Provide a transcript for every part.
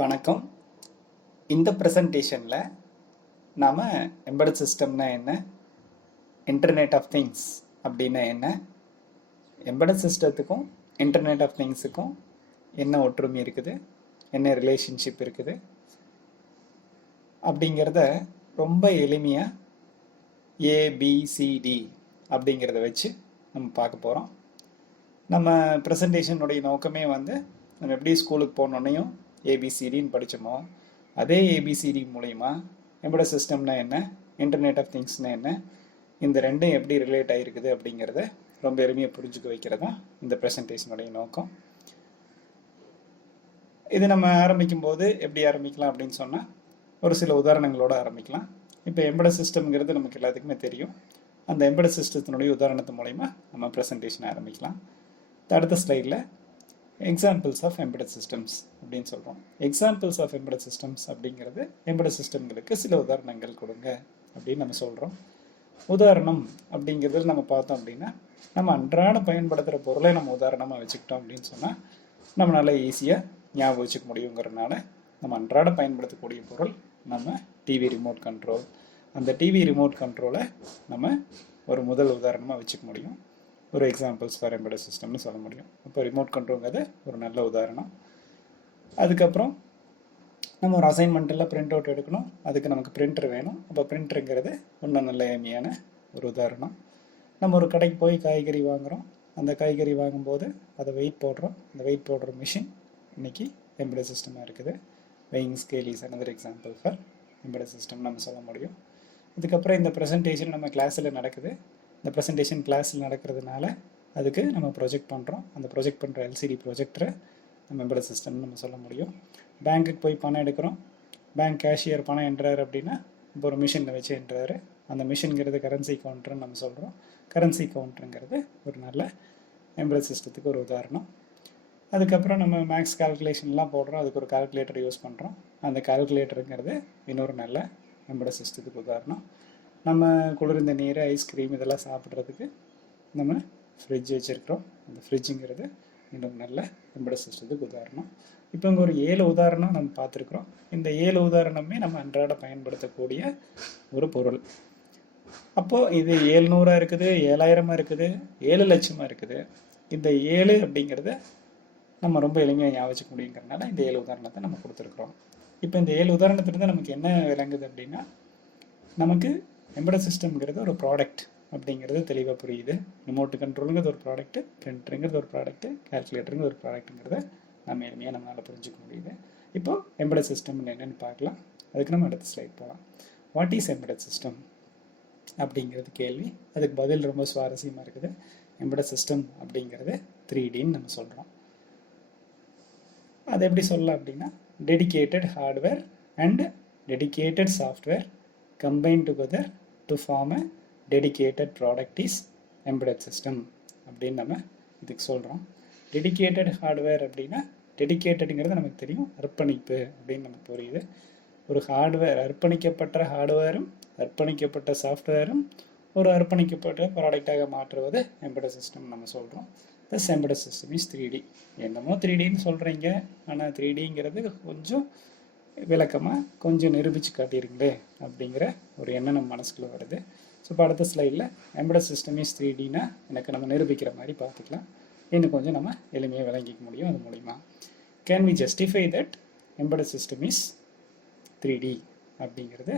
வணக்கம். இந்த ப்ரெசன்டேஷனில் நாம் எம்பெடட் சிஸ்டம்னா என்ன, இன்டர்நெட் ஆஃப் திங்ஸ் அப்படின்னா என்ன, எம்பெடட் சிஸ்டத்துக்கும் இன்டர்நெட் ஆஃப் திங்ஸுக்கும் என்ன ஒற்றுமை இருக்குது, என்ன ரிலேஷன்ஷிப் இருக்குது அப்படிங்கிறத ரொம்ப எளிமையாக ஏபிசிடி அப்படிங்கிறத வச்சு நம்ம பார்க்க போகிறோம். நம்ம ப்ரெசன்டேஷனுடைய நோக்கமே நம்ம எப்படி ஸ்கூலுக்கு போனோன்னையும் ஏபிசிடின்னு படித்தோமோ அதே ஏபிசிடி மூலயமா எம்பெடட் சிஸ்டம்னா என்ன, இன்டர்நெட் ஆஃப் திங்ஸ்னா என்ன, இந்த ரெண்டும் எப்படி ரிலேட் ஆகிருக்குது அப்படிங்கிறத ரொம்ப எளிமையாக புரிஞ்சுக்க வைக்கிறது தான் இந்த ப்ரெசன்டேஷனுடைய நோக்கம். இது நம்ம ஆரம்பிக்கும் போது எப்படி ஆரம்பிக்கலாம் அப்படின்னு சொன்னால் ஒரு சில உதாரணங்களோடு ஆரம்பிக்கலாம். இப்போ எம்பெடட் சிஸ்டம்ங்கிறது நமக்கு எல்லாத்துக்குமே தெரியும். அந்த எம்பெடட் சிஸ்டத்தினுடைய உதாரணத்து மூலயமா நம்ம ப்ரெசன்டேஷன் ஆரம்பிக்கலாம். அடுத்த ஸ்லைடில் எக்ஸாம்பிள்ஸ் ஆஃப் எம்பெடட் சிஸ்டம்ஸ் அப்படின்னு சொல்கிறோம். எக்ஸாம்பிள்ஸ் ஆஃப் எம்பெடட் சிஸ்டம்ஸ் அப்படிங்கிறது எம்பெடட் சிஸ்டம்களுக்கு சில உதாரணங்கள் கொடுங்க அப்படின்னு நம்ம சொல்கிறோம். உதாரணம் அப்படிங்கிறது நம்ம பார்த்தோம் அப்படின்னா நம்ம அன்றாட பயன்படுத்துகிற பொருளை நம்ம உதாரணமாக வச்சுக்கிட்டோம் அப்படின்னு சொன்னால் நம்மளால் ஈஸியாக ஞாபகம் வச்சுக்க முடியுங்கிறதுனால நம்ம அன்றாட பயன்படுத்தக்கூடிய பொருள் நம்ம டிவி ரிமோட் கண்ட்ரோல். அந்த டிவி ரிமோட் கண்ட்ரோலை நம்ம ஒரு முதல் உதாரணமாக வச்சுக்க முடியும். ஒரு எக்ஸாம்பிள்ஸ் ஃபார் எம்பெடட் சிஸ்டம்னு சொல்ல முடியும். இப்போ ரிமோட் கண்ட்ரோல்ங்கிறது ஒரு நல்ல உதாரணம். அதுக்கப்புறம் நம்ம ஒரு அசைன்மெண்ட்டில் பிரிண்ட் அவுட் எடுக்கணும், அதுக்கு நமக்கு பிரிண்டர் வேணும். அப்போ பிரிண்டருங்கிறது இன்னும் நல்ல எளிமையான ஒரு உதாரணம். நம்ம ஒரு கடைக்கு போய் காய்கறி வாங்குகிறோம், அந்த காய்கறி வாங்கும்போது அதை வெயிட் போடுறோம், அந்த வெயிட் போடுற மிஷின் இன்றைக்கி எம்பெடட் சிஸ்டமாக இருக்குது. Weighing scale is another example for embedded system நம்ம சொல்ல முடியும். இதுக்கப்புறம் இந்த ப்ரெசன்டேஷன் நம்ம கிளாஸில் நடக்குது. இந்த ப்ரெசன்டேஷன் கிளாஸில் நடக்கிறதுனால அதுக்கு நம்ம ப்ரொஜெக்ட் பண்ணுறோம். அந்த ப்ரொஜெக்ட் பண்ணுற எல்சிடி ப்ரொஜெக்டரை நம்ம எம்பெடட் சிஸ்டம்னு நம்ம சொல்ல முடியும். பேங்க்குக்கு போய் பணம் எடுக்கிறோம், பேங்க் கேஷியர் பணம் என்றார் அப்படின்னா இப்போ ஒரு மிஷினில் வச்சு என்றார். அந்த மிஷின்ங்கிறது கரன்சி கவுண்டர்னு நம்ம சொல்கிறோம். கரன்சி கவுண்டருங்கிறது ஒரு நல்ல எம்பெடட் சிஸ்டத்துக்கு ஒரு உதாரணம். அதுக்கப்புறம் நம்ம மேக்ஸ் கால்குலேஷன்லாம் போடுறோம், அதுக்கு ஒரு கால்குலேட்டர் யூஸ் பண்ணுறோம். அந்த கால்குலேட்டருங்கிறது இன்னொரு நல்ல எம்பெடட் சிஸ்டத்துக்கு உதாரணம். நம்ம குளிர்ந்த நீர், ஐஸ்கிரீம் இதெல்லாம் சாப்பிட்றதுக்கு நம்ம ஃப்ரிட்ஜ் வச்சுருக்கிறோம். அந்த ஃப்ரிட்ஜுங்கிறது இன்னொரு நல்ல எம்பெடட் சிஸ்டத்துக்கு உதாரணம். இப்போ இங்கே ஒரு 7 உதாரணம் நம்ம பார்த்துருக்குறோம். இந்த 7 உதாரணமே நம்ம அன்றாட பயன்படுத்தக்கூடிய ஒரு பொருள். அப்போது இது 700 இருக்குது, 7000 இருக்குது, 7 லட்சமாக இருக்குது. இந்த 7 அப்படிங்கிறத நம்ம ரொம்ப எளிமையாக ஞாபகம் வச்சுக்க முடியுங்கிறதுனால இந்த 7 உதாரணத்தை நம்ம கொடுத்துருக்குறோம். இப்போ இந்த 7 உதாரணத்துலேருந்து நமக்கு என்ன விளங்குது அப்படின்னா நமக்கு எம்பெடட் சிஸ்டம்ங்கிறது ஒரு ப்ராடக்ட் அப்படிங்கிறது தெளிவாக புரியுது. ரிமோட் கண்ட்ரோலுங்கிறது ஒரு ப்ராடக்ட்டு, பிரிண்டருங்கிறது ஒரு ப்ராடக்ட்டு, கால்குலேட்டருங்கிறது ஒரு ப்ராடக்ட்டுங்கிறத நம்ம எளிமையாக நம்மளால் புரிஞ்சுக்க முடியுது. இப்போது எம்பெடட் சிஸ்டம்னு என்னென்னு பார்க்கலாம். அதுக்கு நம்ம அடுத்த ஸ்லைட் போகலாம். வாட் இஸ் எம்பெடட் சிஸ்டம் அப்படிங்கிறது கேள்வி. அதுக்கு பதில் ரொம்ப சுவாரஸ்யமாக இருக்குது. எம்பெடட் சிஸ்டம் அப்படிங்கிறது 3Dன்னு நம்ம சொல்கிறோம். அது எப்படி சொல்லலாம் அப்படின்னா dedicated hardware and dedicated software combined together to form a dedicated product is embedded system அப்படின்னு நம்ம இதுக்கு சொல்கிறோம். டெடிகேட்டட் ஹார்ட்வேர் அப்படின்னா டெடிகேட்டடுங்கிறது நமக்கு தெரியும், அர்ப்பணிப்பு அப்படின்னு நமக்கு புரியுது. ஒரு ஹார்ட்வேர், அர்ப்பணிக்கப்பட்ட ஹார்ட்வேரும் அர்ப்பணிக்கப்பட்ட சாஃப்ட்வேரும் ஒரு அர்ப்பணிக்கப்பட்ட ப்ராடக்டாக மாற்றுவது எம்பெடட் சிஸ்டம் நம்ம சொல்கிறோம். Plus embedded system is 3D. என்னமோ 3Dன்னு சொல்கிறீங்க, ஆனால் 3Dங்கிறது கொஞ்சம் விளக்கமாக கொஞ்சம் நிரூபித்து காட்டியிருங்களே அப்படிங்கிற ஒரு எண்ணம் நம்ம மனசுக்குள்ளே வருது. ஸோ இப்போ அடுத்த ஸ்லைடில் எம்பெடட் சிஸ்டம் இஸ் 3Dனா எனக்கு நம்ம நிரூபிக்கிற மாதிரி பார்த்துக்கலாம். இன்னும் கொஞ்சம் நம்ம எளிமையாக விளங்கிக்க முடியும் அது மூலிமா. Can we justify that embedded system is 3D அப்படிங்கிறத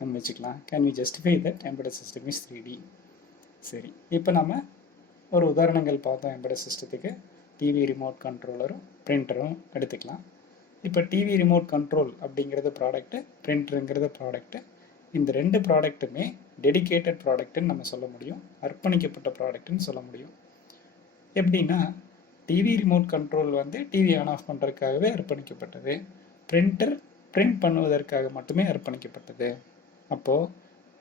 நம்ம வச்சுக்கலாம். Can we justify that embedded system is 3D. சரி, இப்போ நம்ம ஒரு உதாரணங்கள் பார்த்தோம் எம்பெடட் சிஸ்டத்துக்கு. டிவி ரிமோட் கண்ட்ரோலரும் பிரிண்டரும் எடுத்துக்கலாம். இப்போ டிவி ரிமோட் கண்ட்ரோல் அப்படிங்கிறது ப்ராடக்ட்டு, பிரிண்டருங்கிறது ப்ராடக்ட்டு. இந்த 2 ப்ராடக்ட்டுமே டெடிகேட்டட் ப்ராடக்ட்டுன்னு நம்ம சொல்ல முடியும், அர்ப்பணிக்கப்பட்ட ப்ராடக்ட்டுன்னு சொல்ல முடியும். எப்படின்னா TV remote control TV on off பண்ணுறதுக்காகவே அர்ப்பணிக்கப்பட்டது, பிரிண்டர் பிரிண்ட் பண்ணுவதற்காக மட்டுமே அர்ப்பணிக்கப்பட்டது. அப்போது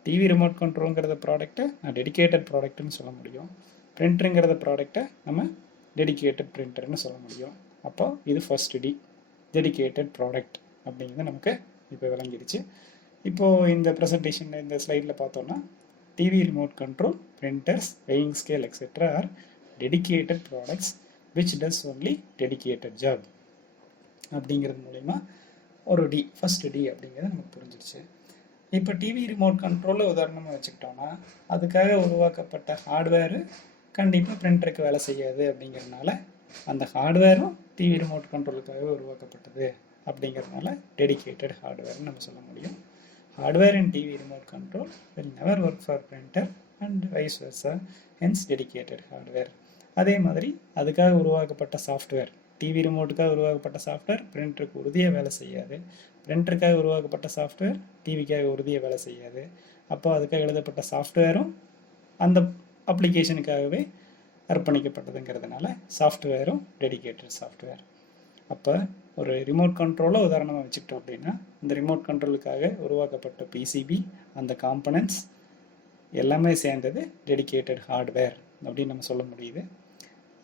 டிவி ரிமோட் கண்ட்ரோலுங்கிறத ப்ராடக்ட்டை நான் டெடிகேட்டட் ப்ராடக்ட்டுன்னு சொல்ல முடியும், பிரிண்டருங்கிறத ப்ராடக்டை நம்ம டெடிகேட்டட் பிரிண்டர்னு சொல்ல முடியும். அப்போது இது ஃபர்ஸ்ட் டி, டெடிகேட்டட் ப்ராடக்ட் அப்படிங்கிறது நமக்கு இப்போ விளங்கிடுச்சு. இப்போது இந்த ப்ரெசன்டேஷன் இந்த ஸ்லைடில் பார்த்தோன்னா TV remote control, printers, weighing scale etcetera are dedicated products which does only dedicated job. அப்படிங்கிறது மூலிமா ஒரு டி, ஃபர்ஸ்ட் டி அப்படிங்கிறது நமக்கு புரிஞ்சிருச்சு. இப்போ டிவி ரிமோட் கண்ட்ரோலில் உதாரணமாக வச்சுக்கிட்டோம்னா அதுக்காக உருவாக்கப்பட்ட ஹார்ட்வேரு கண்டிப்பாக பிரிண்டருக்கு வேலை செய்யாது அப்படிங்கிறதுனால அந்த ஹார்ட்வேரும் டிவி ரிமோட் கண்ட்ரோலுக்காகவே உருவாக்கப்பட்டது அப்படிங்கிறதுனால டெடிகேட்டட் ஹார்ட்வேர்னு நம்ம சொல்ல முடியும். Hardware in TV remote control will never work for printer and vice versa, hence dedicated hardware. அதே மாதிரி அதுக்காக உருவாக்கப்பட்ட சாஃப்ட்வேர், டிவி ரிமோட்டுக்காக உருவாக்கப்பட்ட சாஃப்ட்வேர் பிரிண்டருக்கு உறுதியாக வேலை செய்யாது, பிரிண்டருக்காக உருவாக்கப்பட்ட சாஃப்ட்வேர் டிவிக்காக உறுதியாக வேலை செய்யாது. அப்போ அதுக்காக எழுதப்பட்ட சாஃப்ட்வேரும் அந்த அப்ளிகேஷனுக்காகவே அர்ப்பணிக்கப்பட்டதுங்கிறதுனால சாஃப்ட்வேரும் டெடிகேட்டட் சாஃப்ட்வேர். அப்போ ஒரு ரிமோட் கண்ட்ரோலை உதாரணமாக வச்சுக்கிட்டோம் அப்படின்னா இந்த ரிமோட் கண்ட்ரோலுக்காக உருவாக்கப்பட்ட பிசிபி, அந்த காம்பனன்ட்ஸ் எல்லாமே சேர்ந்தது டெடிகேட்டட் ஹார்ட்வேர் அப்படின்னு நம்ம சொல்ல முடியுது.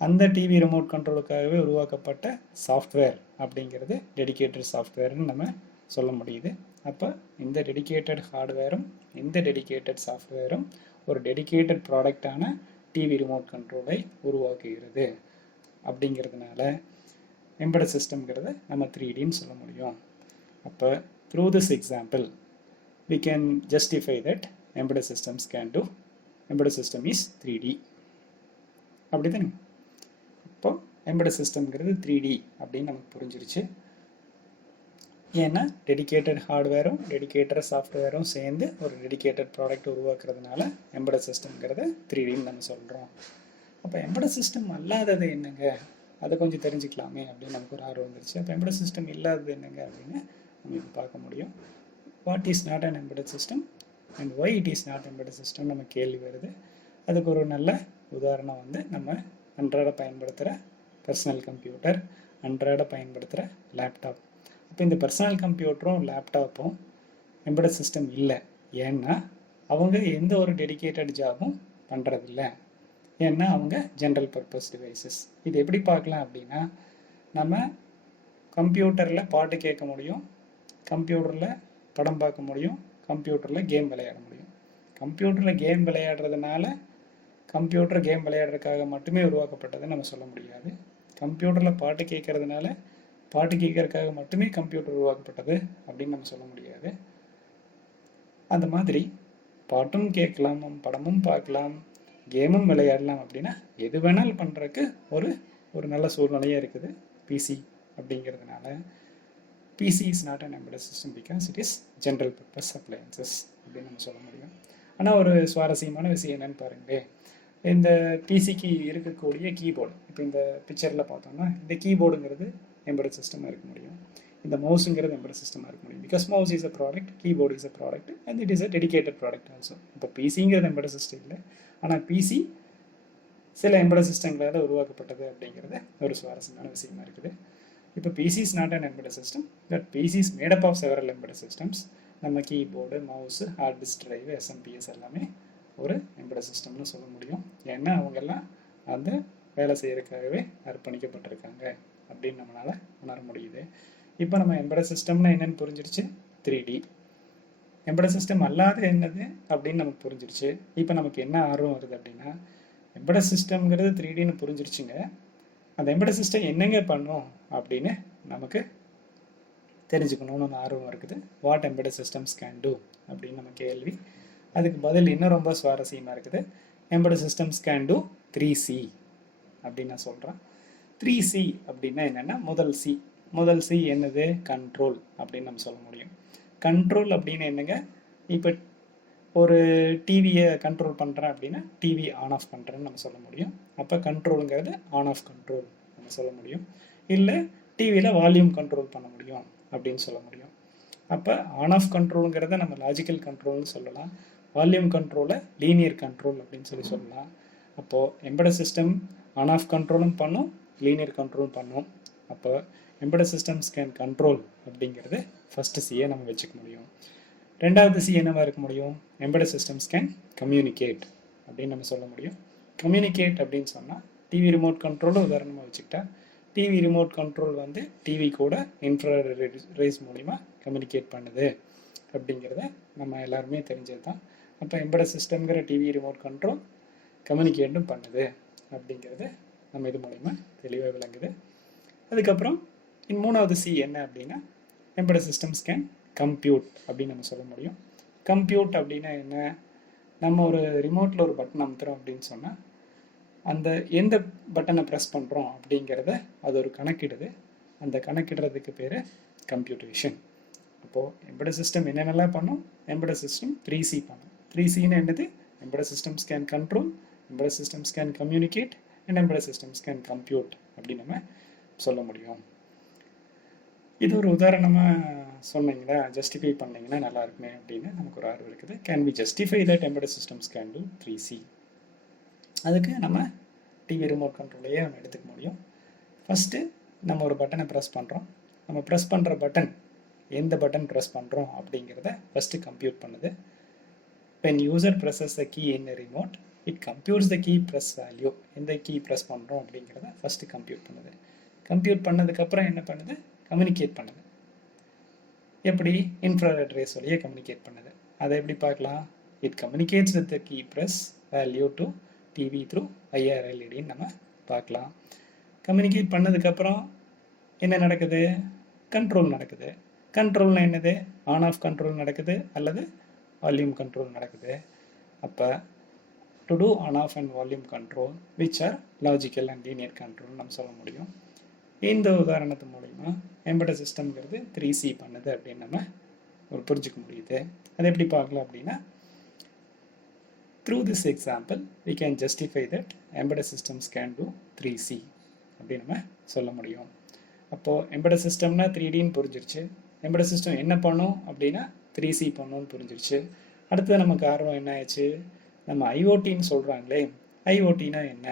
அந்த டிவி ரிமோட் கண்ட்ரோலுக்காகவே உருவாக்கப்பட்ட சாஃப்ட்வேர் அப்படிங்கிறது டெடிகேட்டட் சாஃப்ட்வேர்னு நம்ம சொல்ல முடியுது. அப்போ இந்த டெடிகேட்டட் ஹார்ட்வேரும் இந்த டெடிகேட்டட் சாஃப்ட்வேரும் ஒரு டெடிகேட்டட் ப்ராடக்டான டிவி ரிமோட் கண்ட்ரோலை உருவாக்குகிறது. அப்படிங்கிறதுனால எம்பெடட் சிஸ்டம்ங்கிறத நம்ம 3Dன்னு சொல்ல முடியும். அப்போ through this example we can justify that embedded systems can do, embedded system is 3D. அப்படி தானே? இப்போ embedded systemங்கிறது 3D அப்படின்னு நமக்கு புரிஞ்சிருச்சு. ஏன்னா டெடிகேட்டட் ஹார்ட்வேரும் டெடிகேட்டட் சாஃப்ட்வேரும் சேர்ந்து ஒரு டெடிகேட்டட் ப்ராடக்ட் உருவாக்குறதுனால எம்பெடட் சிஸ்டம்ங்கிறத 3Dன்னு நம்ம சொல்கிறோம். அப்போ எம்பெடட் சிஸ்டம் அல்லாதது என்னங்க, அதை கொஞ்சம் தெரிஞ்சுக்கலாமே அப்படின்னு நமக்கு ஒரு ஆர்வம் வந்துருச்சு. அப்போ எம்பெடட் சிஸ்டம் இல்லாதது என்னங்க அப்படின்னு நம்ம இப்போ பார்க்க முடியும். What is not an embedded system and why it is not embedded system நம்ம கேள்வி வருது. அதுக்கு ஒரு நல்ல உதாரணம் வந்து நம்ம அன்றாட பயன்படுத்துகிற பர்சனல் கம்ப்யூட்டர், அன்றாட பயன்படுத்துகிற லேப்டாப். அப்போ இந்த பர்சனல் கம்ப்யூட்டரும் லேப்டாப்பும் எம்பெடட் சிஸ்டம் இல்லை. ஏன்னா அவங்க எந்த ஒரு டெடிகேட்டட் ஜாபும் பண்ணுறதில்ல. ஏன்னா அவங்க ஜென்ரல் பர்பஸ் டிவைசஸ். இது எப்படி பார்க்கலாம் அப்படின்னா நம்ம கம்ப்யூட்டரில் பாட்டு கேட்க முடியும், கம்ப்யூட்டரில் படம் பார்க்க முடியும், கம்ப்யூட்டரில் கேம் விளையாட முடியும். கம்ப்யூட்டரில் கேம் விளையாடுறதுனால கம்ப்யூட்டர் கேம் விளையாடுறதுக்காக மட்டுமே உருவாக்கப்பட்டதுன்னு நம்ம சொல்ல முடியாது. கம்ப்யூட்டரில் பாட்டு கேட்கறதுனால பாட்டு கேட்கறதுக்காக மட்டுமே கம்ப்யூட்டர் உருவாக்கப்பட்டது அப்படின்னு நம்ம சொல்ல முடியாது. அந்த மாதிரி பாட்டும் கேட்கலாம், படமும் பார்க்கலாம், கேமும் விளையாடலாம் அப்படின்னா எது வேணாலும் பண்ணுறதுக்கு ஒரு நல்ல சூழ்நிலையாக இருக்குது பிசி அப்படிங்கிறதுனால. PC is not an embedded system because it is general purpose appliances அப்படின்னு நம்ம சொல்ல முடியும். ஆனால் ஒரு சுவாரஸ்யமான விஷயம் என்னன்னு பாருங்களேன். இந்த பிசிக்கு இருக்கக்கூடிய கீபோர்டு, இப்போ இந்த பிக்சரில் பார்த்தோம்னா இந்த கீபோர்டுங்கிறது எம்பெடட் சிஸ்டமாக இருக்க முடியும், இந்த மவுஸுங்கிறது எம்பெடட் சிஸ்டமாக இருக்க முடியும். Because mouse is a product, keyboard is a product and it is a dedicated product also. இப்போ பிசிங்கிறது எம்பெடட் சிஸ்டம் இல்லை, ஆனால் பிசி சில எம்பெடட் சிஸ்டங்களால் உருவாக்கப்பட்டது அப்படிங்கிறது ஒரு சுவாரஸ்யமான விஷயமா இருக்குது. இப்போ PC is not an embedded system, but PC is made up of several embedded systems. நம்ம keyboard, mouse, hard disk drive, SMPS எல்லாமே ஒரு எம்பெடட் சிஸ்டம்னு சொல்ல முடியும். ஏன்னா அவங்கெல்லாம் அந்த வேலை செய்யறதுக்காகவே அர்ப்பணிக்கப்பட்டிருக்காங்க அப்படின்னு நம்மளால் உணர முடியுது. இப்போ நம்ம எம்பெடட் சிஸ்டம்னா என்னன்னு புரிஞ்சிருச்சு, 3D. எம்பெடட் சிஸ்டம் அல்லாத என்னது அப்படின்னு நமக்கு புரிஞ்சிருச்சு. இப்போ நமக்கு என்ன ஆர்வம் வருது அப்படின்னா எம்பெடட் சிஸ்டம்ங்கிறது 3Dன்னு புரிஞ்சிருச்சுங்க, அந்த எம்பெடட் சிஸ்டம் என்னங்க பண்ணும் அப்படின்னு நமக்கு தெரிஞ்சுக்கணும்னு அந்த ஆர்வம் இருக்குது. What embedded systems can do அப்படின்னு நம்ம கேள்வி. அதுக்கு பதில் இன்னும் ரொம்ப சுவாரஸ்யமாக இருக்குது. Embedded systems can do 3C அப்படின்னு நான் சொல்கிறேன். 3C அப்படின்னா என்னென்னா முதல் சி என்னது, கண்ட்ரோல் அப்படின்னு நம்ம சொல்ல முடியும். கண்ட்ரோல் அப்படின்னு என்னங்க, இப்போ ஒரு டிவியை கண்ட்ரோல் பண்ணுறேன் அப்படின்னா டிவி ஆன் ஆஃப் பண்ணுறேன்னு நம்ம சொல்ல முடியும். அப்போ கண்ட்ரோலுங்கிறது ஆன் ஆஃப் கண்ட்ரோல் நம்ம சொல்ல முடியும். இல்லை டிவியில் வால்யூம் கண்ட்ரோல் பண்ண முடியும் அப்படின்னு சொல்ல முடியும். அப்போ ஆன் ஆஃப் கண்ட்ரோலுங்கிறத நம்ம லாஜிக்கல் கண்ட்ரோல்னு சொல்லலாம், வால்யூம் கண்ட்ரோலை லீனியர் கண்ட்ரோல் அப்படின்னு சொல்லலாம். அப்போது எம்பெடட் சிஸ்டம் ஆன் ஆஃப் கண்ட்ரோலும் பண்ணும், லீனியர் கண்ட்ரோல் பண்ணும். அப்போ எம்பெடட் சிஸ்டம்ஸ் கேன் கண்ட்ரோல் அப்படிங்கிறது ஃபஸ்ட்டு சியை நம்ம வச்சுக்க முடியும். ரெண்டாவது சி என்னவா இருக்க முடியும், எம்பெடட் சிஸ்டம்ஸ் கேன் கம்யூனிகேட் அப்படின்னு நம்ம சொல்ல முடியும். கம்யூனிகேட் அப்படின்னு சொன்னால் டிவி ரிமோட் கண்ட்ரோலும் உதாரணமாக வச்சுக்கிட்டா டிவி ரிமோட் கண்ட்ரோல் வந்து டிவி கூட இன்ஃப்ராரெட் ரேஸ் மூலிமா கம்யூனிகேட் பண்ணுது அப்படிங்கிறத நம்ம எல்லாருமே தெரிஞ்சது தான். அப்போ எம்பெடட் சிஸ்டம்ங்கிற டிவி ரிமோட் கண்ட்ரோல் கம்யூனிகேட்டும் பண்ணுது அப்படிங்கிறது நம்ம இது மூலிமா தெளிவாக விளங்குது. அதுக்கப்புறம் மூணாவது சி என்ன அப்படின்னா எம்பெடட் சிஸ்டம்ஸ் கேன் கம்ப்யூட் அப்படின்னு நம்ம சொல்ல முடியும். கம்ப்யூட் அப்படின்னா என்ன, நம்ம ஒரு ரிமோட்டில் ஒரு பட்டன் அமுத்துறோம் அப்படின்னு சொன்னால் அந்த எந்த பட்டனை ப்ரெஸ் பண்ணுறோம் அப்படிங்கிறத அது ஒரு கணக்கிடுது. அந்த கணக்கிடுறதுக்கு பேர் கம்ப்யூட்டேஷன். அப்போது எம்பெடட் சிஸ்டம் என்னென்னலாம் பண்ணும், எம்பெடட் சிஸ்டம் 3C பண்ணும். 3Cன்னு என்னது, embedded systems can control, embedded systems can communicate and embedded systems can compute அப்படின்னு நம்ம சொல்ல முடியும். இது ஒரு உதாரணமாக சொன்னீங்கன்னா, ஜஸ்டிஃபை பண்ணிங்கன்னா நல்லா இருக்குமே அப்படின்னு நமக்கு ஒரு ஆர்வம் இருக்குது. Can be justify that embedded systems can do 3C. அதுக்கு நம்ம டிவி ரிமோட் கண்ட்ரோலையே நம்ம எடுத்துக்க முடியும். ஃபஸ்ட்டு நம்ம ஒரு பட்டனை ப்ரெஸ் பண்ணுறோம். நம்ம ப்ரெஸ் பண்ணுற பட்டன் எந்த பட்டன் ப்ரெஸ் பண்ணுறோம் அப்படிங்கிறத ஃபஸ்ட்டு கம்ப்யூட் பண்ணுது. when user presses the key in a remote, it computes the key press value. எந்த கீ ப்ரெஸ் பண்ணுறோம் அப்படிங்கிறத ஃபஸ்ட்டு கம்ப்யூட் பண்ணுது. கம்ப்யூட் பண்ணதுக்கப்புறம் என்ன பண்ணுது, கம்யூனிகேட் பண்ணுது. எப்படி, இன்ஃப்ராரெட் ரேஸ் வழியே கம்யூனிகேட் பண்ணுது. அதை எப்படி பார்க்கலாம், it communicates with the key press value to TV through IRLEDன்னு நம்ம பார்க்கலாம். கம்யூனிகேட் பண்ணதுக்கப்புறம் என்ன நடக்குது, கண்ட்ரோல் நடக்குது. கண்ட்ரோல்னா என்னது, ஆன் ஆஃப் கண்ட்ரோல் நடக்குது அல்லது வால்யூம் கண்ட்ரோல் நடக்குது. அப்போ to do on off and volume control which are logical and linear control நம்ம சொல்ல முடியும். இந்த உதாரணத்து மூலிமா எம்பெடட் சிஸ்டம்ங்கிறது 3C பண்ணுது அப்படின்னு நம்ம ஒரு புரிஞ்சுக்க முடியுது. அதை எப்படி பார்க்கலாம் அப்படின்னா, through this example we can justify that embedded systems can do 3C அப்படின்னு நம்ம சொல்ல முடியும். அப்போது எம்பெடட் சிஸ்டம்னா 3Dன்னு புரிஞ்சிருச்சு. எம்பெடட் சிஸ்டம் என்ன பண்ணும் அப்படின்னா 3C பண்ணணும்னு புரிஞ்சிருச்சு. அடுத்தது நமக்கு ஆர்வம் என்ன ஆயிடுச்சு, நம்ம ஐஓடின்னு சொல்கிறாங்களே, ஐஓடினா என்ன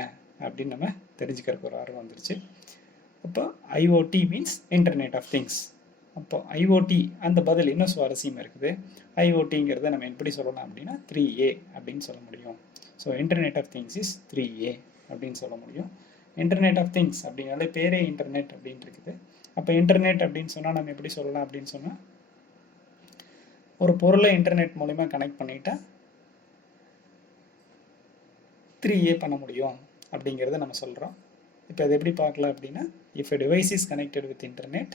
அப்படின்னு நம்ம தெரிஞ்சுக்கிறதுக்கு ஒரு ஆர்வம் வந்துருச்சு. அப்போ IoT means internet of things. அப்போ ஐஓடி அந்த பதில் இன்னும் சுவாரஸ்யமாக இருக்குது. ஐஓடிங்கிறத நம்ம எப்படி சொல்லலாம் அப்படின்னா 3A அப்படின்னு சொல்ல முடியும். So internet of things is 3A அப்படின்னு சொல்ல முடியும். இன்டர்நெட் ஆஃப் திங்ஸ் அப்படின்னாலே பேரே இன்டர்நெட் அப்படின்னு இருக்குது. அப்போ இன்டர்நெட் அப்படின்னு சொன்னால் நம்ம எப்படி சொல்லலாம் அப்படின்னு சொன்னால், ஒரு பொருளை இன்டர்நெட் மூலிமா கனெக்ட் பண்ணிட்டா 3A பண்ண முடியும் அப்படிங்கிறத நம்ம சொல்கிறோம். இப்போ அதை எப்படி பார்க்கலாம் அப்படின்னா, if a device is connected with internet,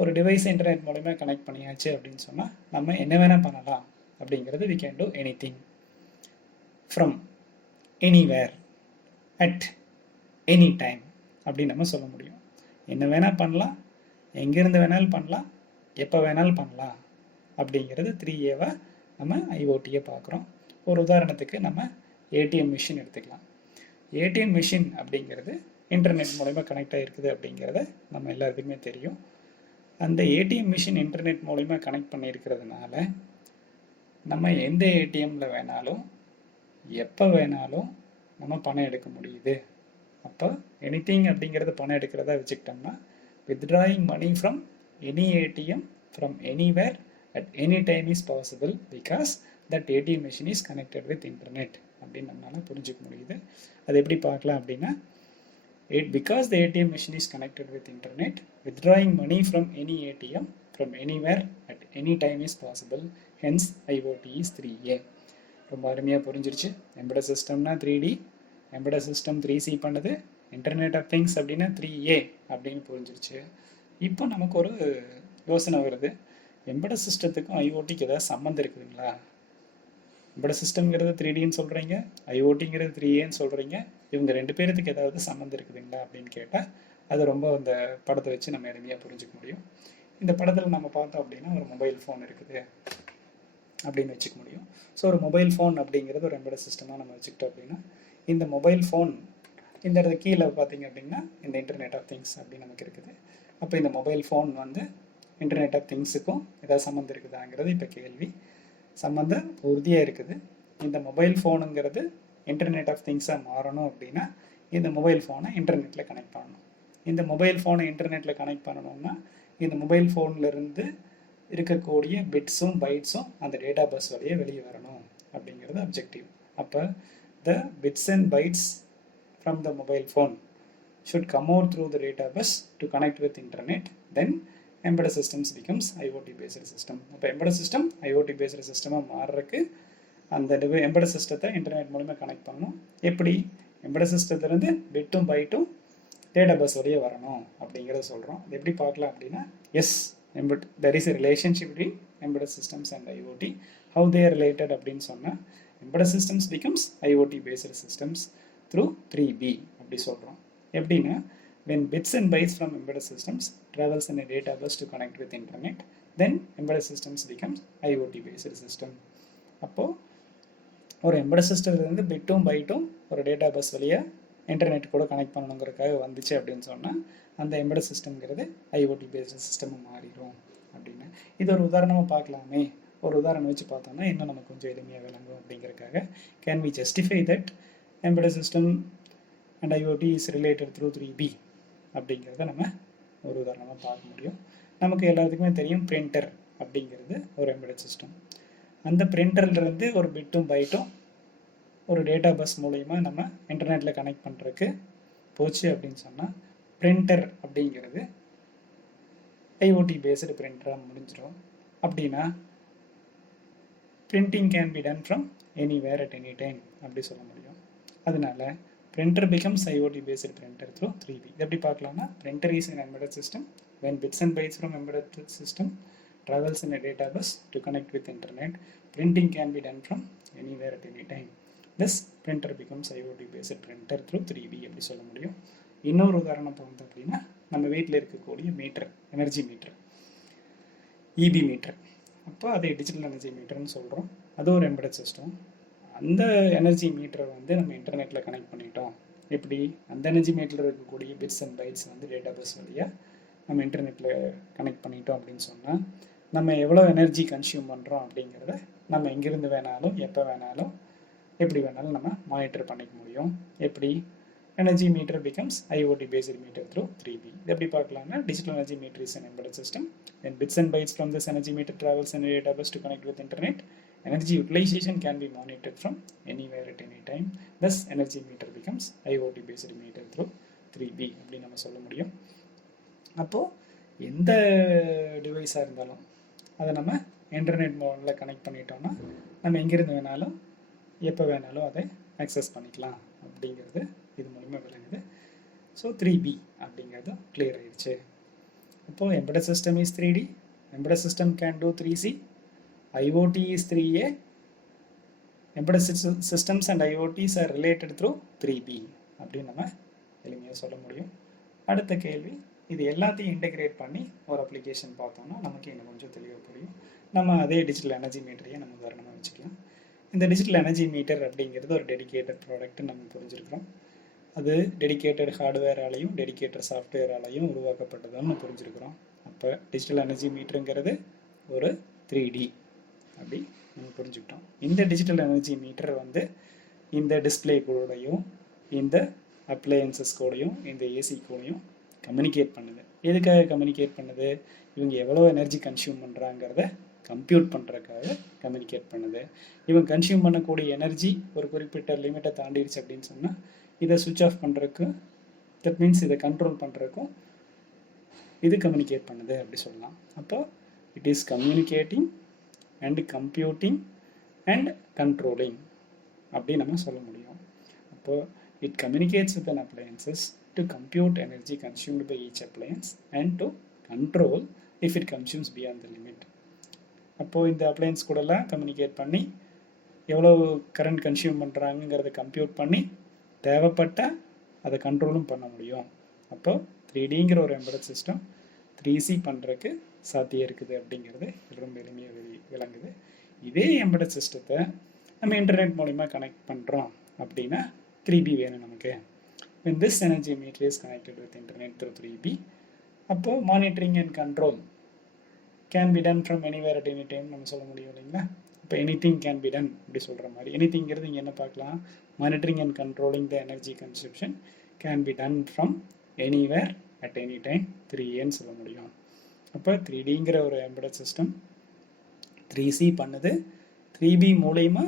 ஒரு டிவைஸ் இன்டர்நெட் மூலிமா கனெக்ட் பண்ணியாச்சு அப்படின்னு சொன்னால் நம்ம என்ன வேணால் பண்ணலாம் அப்படிங்கிறது, we can do anything from anywhere at any time அப்படின்னு நம்ம சொல்ல முடியும். என்ன வேணால் பண்ணலாம், எங்கேருந்து வேணாலும் பண்ணலாம், எப்போ வேணாலும் பண்ணலாம் அப்படிங்கிறது 3Aவை நம்ம ஐஓடியை பார்க்குறோம். ஒரு உதாரணத்துக்கு நம்ம ஏடிஎம் மிஷின் எடுத்துக்கலாம். ஏடிஎம் மிஷின் அப்படிங்கிறது இன்டர்நெட் மூலிமா கனெக்ட் ஆகிருக்குது அப்படிங்கிறத நம்ம எல்லாருக்குமே தெரியும். அந்த ஏடிஎம் மிஷின் இன்டர்நெட் மூலிமா கனெக்ட் பண்ணியிருக்கிறதுனால நம்ம எந்த ஏடிஎம்மில் வேணாலும் எப்போ வேணாலும் நம்ம பணம் எடுக்க முடியுது. அப்போ எனிதிங் அப்படிங்கிறது பணம் எடுக்கிறதா வச்சுக்கிட்டோம்னா, withdrawing money from any ATM from anywhere at any time is possible because that ATM machine is connected with internet அப்படின்னு நம்மளால புரிஞ்சுக்க முடியுது. அது எப்படி பார்க்கலாம் அப்படின்னா, because the ATM machine is connected with internet, withdrawing money from any ATM from anywhere at any time is possible, hence IoT is 3A. ரொம்ப அருமையாக புரிஞ்சிருச்சு. Embedded சிஸ்டம்னா 3D, embedded system 3C பண்ணுது, இன்டர்நெட் ஆஃப் திங்ஸ் அப்படின்னா 3A அப்படின்னு புரிஞ்சிருச்சு. இப்போ நமக்கு ஒரு யோசனை வருது, எம்பெடட் சிஸ்டத்துக்கும் ஐஓடிக்கு ஏதாவது சம்மந்தம் இருக்குதுங்களா? எம்பெடட் சிஸ்டம்ங்கிறது 3Dன்னு சொல்கிறீங்க, ஐஓடிங்கிறது 3Aன்னு சொல்கிறீங்க, இவங்க ரெண்டு பேருக்கு ஏதாவது சம்மந்தம் இருக்குதுங்களா அப்படின்னு கேட்டால், அது ரொம்ப அந்த படத்தை வச்சு நம்ம எளிமையாக புரிஞ்சுக்க முடியும். இந்த படத்தில் நம்ம பார்த்தோம் அப்படின்னா ஒரு மொபைல் ஃபோன் இருக்குது அப்படின்னு வச்சுக்க முடியும். ஸோ ஒரு மொபைல் ஃபோன் அப்படிங்கிறது ஒரு எம்பெடட் சிஸ்டமாக நம்ம வச்சுக்கிட்டோம் அப்படின்னா, இந்த மொபைல் ஃபோன் இந்த இடத்துல கீழே பார்த்தீங்க அப்படின்னா இந்த இன்டர்நெட் ஆஃப் திங்ஸ் அப்படின்னு நமக்கு இருக்குது. அப்போ இந்த மொபைல் ஃபோன் வந்து இன்டர்நெட் ஆஃப் திங்ஸுக்கும் ஏதாவது சம்மந்தம் இருக்குதாங்கிறது இப்போ கேள்வி. சம்மந்தம் உறுதியாக இருக்குது. இந்த மொபைல் ஃபோனுங்கிறது இன்டர்நெட் ஆஃப் திங்ஸாக மாறணும் அப்படின்னா இந்த மொபைல் ஃபோனை இன்டர்நெட்டில் கனெக்ட் பண்ணணும். இந்த மொபைல் ஃபோனை இன்டர்நெட்டில் கனெக்ட் பண்ணணும்னா இந்த மொபைல் ஃபோன்லேருந்து இருக்கக்கூடிய பிட்ஸும் பைட்ஸும் அந்த டேட்டா பஸ் வழியே வெளியே வரணும் அப்படிங்கிறது அப்ஜெக்டிவ். அப்போ the bits and bytes from the mobile phone should come out through the data bus to connect with internet, then embedded systems becomes IoT based system. அப்போ embedded system IoT based system-ஆக மாறுறதுக்கு அந்த embedded system-த்தை internet மூலமாக connect பண்ணணும். எப்படி? embedded system-த்திலேருந்து பிட்டும் பைட்டும் data bus வழியாக வரணும் அப்படிங்கிறத சொல்கிறோம். அது எப்படி பார்க்கலாம் அப்படின்னா, S there is a relationship between embedded systems and IoT. How they are related அப்படின்னு சொன்னால், embedded systems becomes IoT based systems through 3B அப்படி சொல்கிறோம். எப்படின்னா, when bits and bytes from embedded systems travels in a data bus to connect with internet, then embedded systems becomes IoT based system. அப்போது ஒரு embedded systemலேருந்து பிட்டும் பைட்டும் ஒரு data bus வழியாக internet கூட connect பண்ணணுங்கிறதுக்காக வந்துச்சு அப்படின்னு சொன்னால், அந்த எம்பெடட் சிஸ்டம்ங்கிறது ஐஓடி பேஸ்டு சிஸ்டமாக மாறிடும் அப்படின்னு. இது ஒரு உதாரணமாக பார்க்கலாமே. ஒரு உதாரணம் வச்சு பார்த்தோம்னா இன்னும் நமக்கு கொஞ்சம் எளிமையாக விளங்கும் அப்படிங்கிறதுக்காக, can we justify that embedded system and IoT is related through 3B அப்படிங்கிறத நம்ம ஒரு உதாரணமாக பார்க்க முடியும். நமக்கு எல்லாத்துக்குமே தெரியும், பிரிண்டர் அப்படிங்கிறது ஒரு எம்பெடட் சிஸ்டம். அந்த பிரிண்டர்லேருந்து ஒரு பிட்டும் பைட்டும் ஒரு டேட்டா பஸ் மூலயமா நம்ம இன்டர்நெட்டில் கனெக்ட் பண்ணுறதுக்கு போச்சு அப்படின்னு சொன்னால், பிரிண்டர் அப்படிங்கிறது ஐஓடி பேஸ்டு பிரிண்டராக முடிஞ்சிடும். அப்படின்னா printing can be done from anywhere at any time அப்படி சொல்ல முடியும். அதனால printer becomes IoT based printer through 3B. எப்படி பார்க்கலாம்னா, printer is an embedded system when bits and bytes from embedded system travels in a data bus to connect with internet. Printing can be done from anywhere at any time. Thus printer becomes IoT based printer through 3B அப்படி சொல்ல முடியும். இன்னொரு உதாரணம் பார்த்தோம் அப்படின்னா, நம்ம வீட்டில் இருக்கக்கூடிய meter, energy meter, EB meter, அப்போ அதை டிஜிட்டல் எனர்ஜி மீட்டர்னு சொல்கிறோம். அது ஒரு எம்பெடட் சிஸ்டம். அந்த எனர்ஜி மீட்டரை வந்து நம்ம இன்டர்நெட்டில் கனெக்ட் பண்ணிட்டோம். எப்படி அந்த எனர்ஜி மீட்டரில் இருக்கக்கூடிய பிட்ஸ் அண்ட் பைட்ஸ் வந்து டேட்டா பஸ் வழியாக நம்ம இன்டர்நெட்டில் கனெக்ட் பண்ணிட்டோம் அப்படின்னு சொன்னால், நம்ம எவ்வளோ எனர்ஜி கன்சியூம் பண்ணுறோம் அப்படிங்கிறத நம்ம எங்கேருந்து வேணாலும் எப்போ வேணாலும் எப்படி வேணாலும் நம்ம மானிட்டர் பண்ணிக்க முடியும். எப்படி energy meter becomes IoT based meter through 3B. இது எப்படி பார்க்கலாம்னா, digital energy meter is an embedded system. When bits and bytes from this energy meter travels in a data bus to connect with internet, energy utilization can be monitored from anywhere at any time. Thus energy meter becomes IoT based meter through 3B அப்படி நம்ம சொல்ல முடியும். அப்போது எந்த டிவைஸாக இருந்தாலும் அதை நம்ம internet மூலத்தில் கனெக்ட் பண்ணிட்டோம்னா, நம்ம எங்கேருந்து வேணாலும் எப்போ வேணாலும் அதை ஆக்சஸ் பண்ணிக்கலாம் அப்படிங்கிறது இது மூலிமா விளங்குது. ஸோ 3B அப்படிங்கிறது கிளியர் ஆயிடுச்சு. அப்போது embedded system is 3D, embedded system can do 3C, IoT is 3A, embedded systems and IoTs are related through 3B அப்படின்னு நம்ம எளிமையாக சொல்ல முடியும். அடுத்த கேள்வி, இது எல்லாத்தையும் இன்டெகிரேட் பண்ணி ஒரு அப்ளிகேஷன் பார்த்தோம்னா நமக்கு இன்னும் கொஞ்சம் தெளிவாக புரியும். நம்ம அதே டிஜிட்டல் எனர்ஜி மீட்டரையே நம்ம உதாரணமாக வச்சுக்கலாம். இந்த டிஜிட்டல் எனர்ஜி மீட்டர் அப்படிங்கிறது ஒரு டெடிகேட்டட் ப்ராடக்ட்னு நம்ம புரிஞ்சுருக்கிறோம். அது டெடிகேட்டட் ஹார்ட்வேராலையும் டெடிகேட்டட் சாஃப்ட்வேராலையும் உருவாக்கப்பட்டதுன்னு புரிஞ்சுருக்கிறோம். அப்போ டிஜிட்டல் எனர்ஜி மீட்டருங்கிறது ஒரு 3D அப்படி நம்ம புரிஞ்சுக்கிட்டோம். இந்த டிஜிட்டல் எனர்ஜி மீட்டர் வந்து இந்த டிஸ்பிளே கூடயும் இந்த அப்ளையன்சஸ் கூடயும் இந்த ஏசி கூடயும் கம்யூனிகேட் பண்ணுது. எதுக்காக கம்யூனிகேட் பண்ணுது? இவங்க எவ்வளோ எனர்ஜி கன்சியூம் பண்ணுறாங்கிறத கம்ப்யூட் பண்ணுறதுக்காக கம்யூனிகேட் பண்ணுது. இவங்க கன்சியூம் பண்ணக்கூடிய எனர்ஜி ஒரு குறிப்பிட்ட லிமிட்டை தாண்டிடுச்சு அப்படின்னு சொன்னால், இதை சுவிட்ச் ஆஃப் பண்ணுறதுக்கு, தட் மீன்ஸ் இதை கண்ட்ரோல் பண்ணுறதுக்கும் இது கம்யூனிகேட் பண்ணுது அப்படி சொல்லலாம். அப்போ it is communicating and computing and controlling அப்படி நம்ம சொல்ல முடியும். அப்போது it communicates with an appliances to compute energy consumed by each appliance and to control if it consumes beyond the limit. அப்போது இந்த அப்ளையன்ஸ் கூடலாம் கம்யூனிகேட் பண்ணி எவ்வளோ கரண்ட் கன்சியூம் பண்ணுறாங்கிறத கம்ப்யூட் பண்ணி தேவைப்பட்டால் அதை கண்ட்ரோலும் பண்ண முடியும். அப்போது 3Dங்கிற ஒரு எம்பெடட் சிஸ்டம் 3C பண்ணுறதுக்கு சாத்தியம் இருக்குது அப்படிங்கிறது ரொம்ப எளிமையாக விளங்குது. இதே எம்பெடட் சிஸ்டத்தை நம்ம இன்டர்நெட் மூலிமா கனெக்ட் பண்ணுறோம் அப்படின்னா 3B வேணும் நமக்கு. when this energy meter is connected with internet through 3B, அப்போது monitoring and control can be done from anywhere at any time நம்ம சொல்ல முடியும் இல்லைங்களா? இப்போ எனிதிங் கேன் பி டன் அப்படி சொல்கிற மாதிரி, எனிதிங்கிறது இங்கே என்ன பார்க்கலாம், monitoring and controlling the energy consumption can be done from anywhere at any time 3Aன்னு சொல்ல முடியும். அப்போ 3Dங்கிற ஒரு எம்பெடட் சிஸ்டம் 3C பண்ணுது. 3B மூலயமா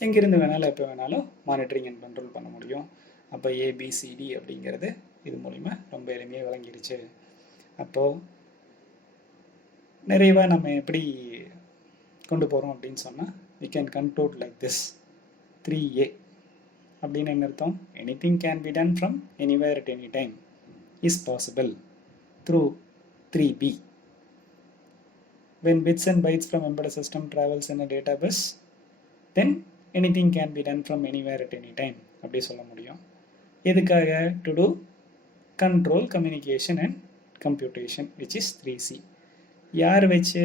எங்கேருந்து வேணாலும் எப்போ வேணாலும் மானிட்டரிங் அண்ட் கண்ட்ரோல் பண்ண முடியும். அப்போ ABCD அப்படிங்கிறது இது மூலிமா ரொம்ப எளிமையாக விளங்கிடுச்சு. அப்போது நிறைவாக நம்ம எப்படி கொண்டு போகிறோம் அப்படின்னு சொன்னால், we can conclude like this. 3A அப்படின்னு என்ன அர்த்தம்? Anything can be done from anywhere at any time is possible through 3B. When bits and bytes from embedded system travels in a data bus, then anything can be done from anywhere at any time. அப்படி சொல்ல முடியும். எதுக்காக? To do control, communication and computation, which is 3C. யார் வச்சு?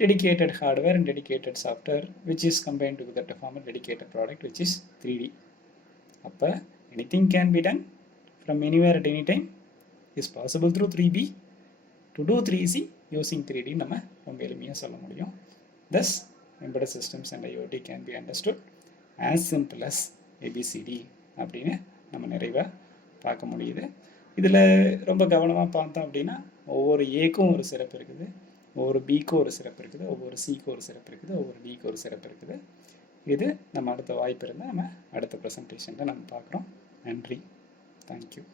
Dedicated hardware and dedicated software, which is combined together to form a dedicated product, which is 3D. அப்போ anything can be done from anywhere at any time is possible through 3B. To do 3C using 3D நம்ம ரொம்ப எளிமையாக சொல்ல முடியும். Thus, embedded systems and IoT can be understood as simple as ABCD அப்படின்னு நம்ம நிறைவாக பார்க்க முடியுது. இதில் ரொம்ப கவனமாக பார்த்தோம் அப்படின்னா ஒவ்வொரு ஏக்கும் ஒரு சிறப்பு இருக்குது, ஒவ்வொரு பிக்கும் ஒரு சிறப்பு இருக்குது, ஒவ்வொரு சிக்கும் ஒரு சிறப்பு இருக்குது, ஒவ்வொரு டிக்கு ஒரு சிறப்பு இருக்குது. இது நம்ம அடுத்த வாய்ப்பு இருந்தால் நம்ம அடுத்த ப்ரெசன்டேஷனில் நம்ம பார்க்குறோம். நன்றி. தேங்க்யூ.